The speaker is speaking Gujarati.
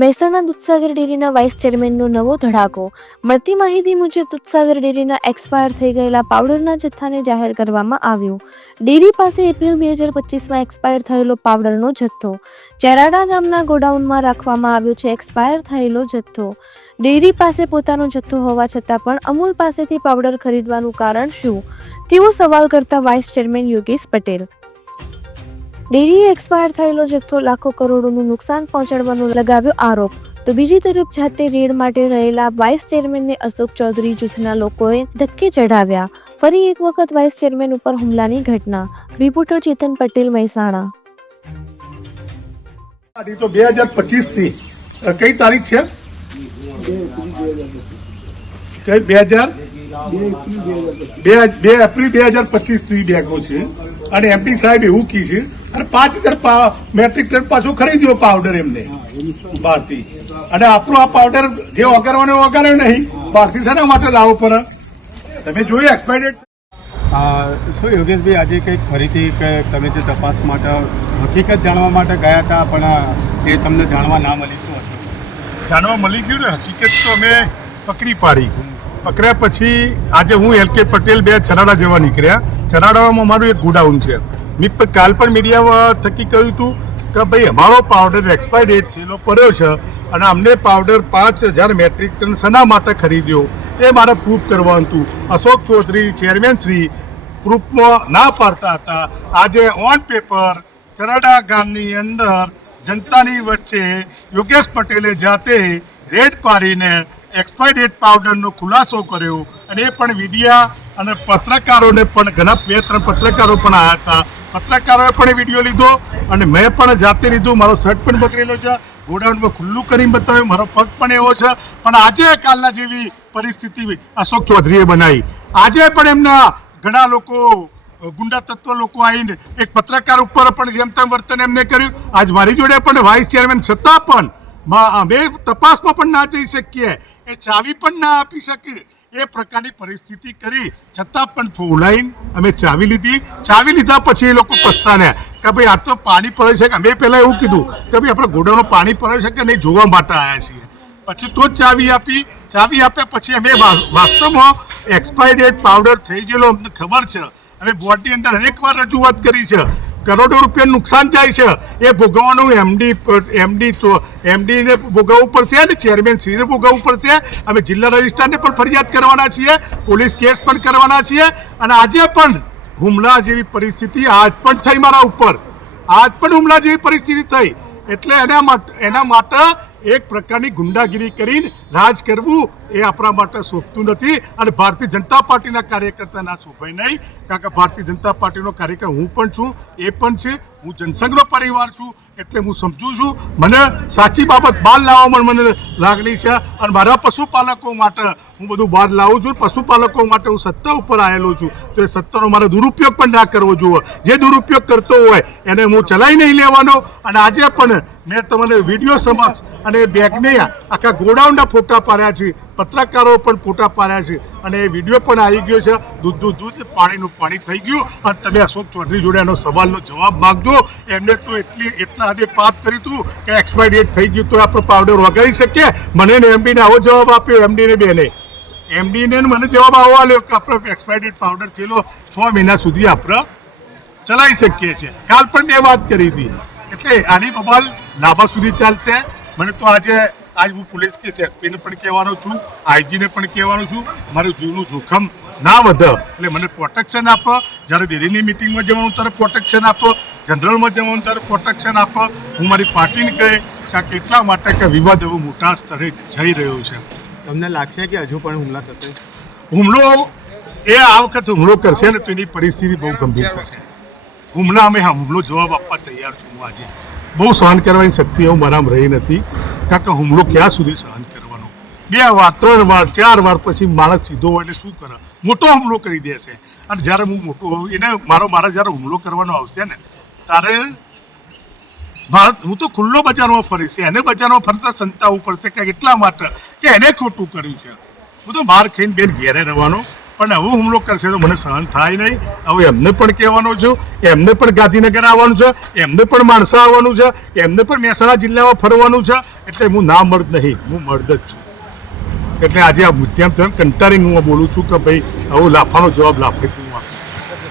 મહેસાણા દૂધસાગર ડેરીના વાઇસ ચેરમેનનો નવો ધડાકો. મળતી માહિતી મુજબ દૂધસાગર ડેરીના એક્સપાયર થઈ ગયેલા પાવડરના જથ્થાને જાહેર કરવામાં આવ્યો. ડેરી પાસે એપ્રિલ 2025માં એક્સપાયર થયેલો પાવડરનો જથ્થો ચેરાડા ગામના ગોડાઉનમાં રાખવામાં આવ્યો છે. એક્સપાયર થયેલો જથ્થો. ડેરી પાસે પોતાનો જથ્થો હોવા છતાં પણ અમૂલ પાસેથી પાવડર ખરીદવાનું કારણ શું, તેવો સવાલ કરતા વાઇસ ચેરમેન યોગેશ પટેલ. ડેરીએ એક્સપાયર થયેલો જથ્થો લાખો કરોડોનું નુકસાન પહોંચાડવાનો લગાવ્યો આરોપ. તો બીજી તરફ જાતે રેડ માટે રહેલા વાઇસ ચેરમેનને અશોક ચૌધરી જૂથના લોકોએ ધક્કે ચઢાવ્યા. ફરી એક વખત વાઇસ ચેરમેન ઉપર હુમલાની ઘટના. રિપોર્ટર ચેતન પટેલ, મહેસાણા. તો 2025 થી કઈ તારીખ છે? કઈ 2 એપ્રિલ 2025 ની બેગો છે અને એમડી સાહેબ એવું કી છે અને 5000 મેટ્રિક ટન પાછો ખરીદ્યો પાવડર એમને બહારથી. અને આપણો આ પાવડર જે ઓગારવાનો ઓગાર્યો નહીં, બહારથી શાના માટે લાવવો પડે? તમે જોયું એક્સપાયર ડેટ. શું યોગેશભાઈ, આજે કંઈક ફરીથી તમે જે તપાસ માટે હકીકત જાણવા માટે ગયા હતા પણ એ તમને જાણવા ના મળી, શું હતું? જાણવા મળી ગયું ને, હકીકત તો અમે પકડી પાડી. પકડ્યા પછી આજે હું LK પટેલ બે ચરાડા જવા નીકળ્યા. ચરાડામાં અમારું એક ગોડાઉન છે. મેં કાલ પણ મીડિયા થકી કહ્યું હતું કે ભાઈ અમારો પાવડર એક્સપાયર ડેટ થયેલો પડ્યો છે અને અમને પાવડર 5000 મેટ્રિક ટન શેના માટે ખરીદ્યો એ મારે પ્રૂફ કરવાનું હતું. અશોક ચૌધરી ચેરમેન શ્રી પ્રૂફમાં ના પાડતા હતા. આજે ઓન પેપર ચરાડા ગામની અંદર જનતાની વચ્ચે યોગેશ પટેલે જાતે રેડ પાડીને એક્સપાયર ડેટ પાવડરનો ખુલાસો કર્યો અને એ પણ મીડિયા અને પત્રકારોને પણ ઘણા 2-3 પત્રકારો પણ આવ્યા હતા. પત્રકારોએ પણ એ વિડીયો લીધો અને મેં પણ જાતે લીધું. મારો શર્ટ પણ બગડેલો છે, ગોડાઉનમાં ખુલ્લું કરીને બતાવ્યું, મારો પગ પણ એવો છે. પણ આજે કાલના જેવી પરિસ્થિતિ અશોક ચૌધરીએ બનાવી. આજે પણ એમના ઘણા લોકો ગુંડા તત્વ લોકો આવીને એક પત્રકાર ઉપર પણ જેમ તેમ વર્તન એમને કર્યું. આજ મારી જોડે પણ વાઇસ ચેરમેન છતાં પણ અમે તપાસમાં પણ ના જઈ શકીએ, એ ચાવી પણ ના આપી શકીએ, એ પ્રકારની પરિસ્થિતિ કરી છતાં પણ ફોલાઈને અમે ચાવી લીધી. ચાવી લીધા પછી એ લોકો પસ્તાને કે ભાઈ આ તો પાણી પડે છે. અમે પહેલાં એવું કીધું કે ભાઈ આપણે ગોડાઉનમાં પાણી પડે છે કે નહીં જોવા માટે આવ્યા છીએ. પછી તો જ ચાવી આપી. ચાવી આપ્યા પછી અમે વાસ્તવમાં એક્સપાયર ડેટ પાવડર થઈ ગયેલો અમને ખબર છે. અમે બોર્ડની અંદર અનેક વાર રજૂઆત કરી છે. કરોડો રૂપિયાનું નુકસાન જાય છે, એ ભોગવવાનું એમડીને ભોગવવું પડશે અને ચેરમેન શ્રીને ભોગવવું પડશે. અમે જિલ્લા રજિસ્ટ્રારને પણ ફરિયાદ કરવાના છીએ, પોલીસ કેસ પણ કરવાના છીએ. અને આજે પણ હુમલા જેવી પરિસ્થિતિ આજ પણ થઈ મારા ઉપર. આજ પણ હુમલા જેવી પરિસ્થિતિ થઈ. એટલે એના માટે એક પ્રકારની ગુંડાગીરી કરીને રાજ કરવું એ આપણા માટે શોભતું નથી. અને ભારતીય જનતા પાર્ટીના કાર્યકર્તા ના શોભાય નહીં, કારણ કે ભારતીય જનતા પાર્ટીનો કાર્યકર હું પણ છું, એ પણ છે. હું જનસંઘનો પરિવાર છું એટલે હું સમજું છું. મને સાચી બાબત બહાર લાવવામાં મને લાગણી છે અને મારા પશુપાલકો માટે હું બધું બહાર લાવું છું. પશુપાલકો માટે હું સત્તા ઉપર આવેલો છું, તો એ સત્તાનો મારે દુરુપયોગ પણ ના કરવો જોઈએ. જે દુરુપયોગ કરતો હોય એને હું ચલાવી નહીં લેવાનો. અને આજે પણ મેં તમને વિડીયો સમક્ષ અને બેગને આખા ગોડાઉનના ફોટા પાડ્યા છે, પત્રકારો પણ ફોટા પાડ્યા છે અને એ વિડીયો પણ આવી ગયો છે. દૂધ પાણીનું પાણી થઈ ગયું. અને તમે અશોક ચૌધરી જોડે એનો સવાલનો જવાબ માગજો. એમને તો એટલા હદે પાપ કર્યું હતું કે એક્સપાયર ડેટ થઈ ગયું તો આપણે પાવડર વગાડી શકીએ. મને ને એમડીને આવો જવાબ આપ્યો, એમડીને બેને એમડીને મને જવાબ આવો આપ્યો કે આપણે એક્સપાયર ડેટ પાવડર થયેલો 6 મહિના સુધી આપણે ચલાવી શકીએ છીએ. કાલ પણ મેં વાત કરી હતી. એટલે આની બબાલ લાંબા સુધી ચાલશે. મને તો આજ હું પોલીસ કેસ એસપીને પણ કહેવાનો છું, આઈજીને પણ કહેવાનો છું, મારું જીવનું જોખમ ના વધે એટલે મને પ્રોટેક્શન આપો. જ્યારે ડેરીની મિટિંગમાં જવાનું ત્યારે પ્રોટેક્શન આપો, જનરલમાં જવાનું ત્યારે પ્રોટેક્શન આપો. હું મારી પાર્ટીને કહે કારણ કે એટલા માટે કે વિવાદ એવો મોટા સ્તરે જઈ રહ્યો છે. તમને લાગશે કે હજુ પણ હુમલા થશે? હુમલો એ આ વખત હુમલો કરશે ને તો એની પરિસ્થિતિ બહુ ગંભીર થશે. હુમલો જવાબ આપવા તૈયાર છું. હું આજે બહુ સહન કરવાની શક્તિ એવું મારામાં રહી નથી, કારણ કે હુમલો ક્યાં સુધી સહન કરવાનો? 2 વાર 3 વાર 4 વાર પછી માણસ સીધો હોય એટલે શું કરે? મોટો હુમલો કરી દેશે. અને જ્યારે હું મોટો હોઉં એને મારે જ્યારે હુમલો કરવાનો આવશે ને ત્યારે હું તો ખુલ્લો બજારમાં ફરીશ. એને બજારમાં ફરતા સંતાવવું પડશે કે એટલા માટે કે એને ખોટું કર્યું છે. હું તો માર ખાઈને બેન ઘેરે રહેવાનો. પણ હવે હુમલો કરશે તો મને સહન થાય નહીં. હવે એમને પણ કહેવાનો છું, એમને પણ ગાંધીનગર આવવાનું છે, એમને પણ માણસા આવવાનું છે, એમને પણ મહેસાણા જિલ્લામાં ફરવાનું છે. એટલે હું ના મર્દ નહીં, હું મર્દ જ છું. એટલે આજે આ મુદ્દામ કંટાળીને હું બોલું છું કે ભાઈ આવો લાફાનો જવાબ લાફે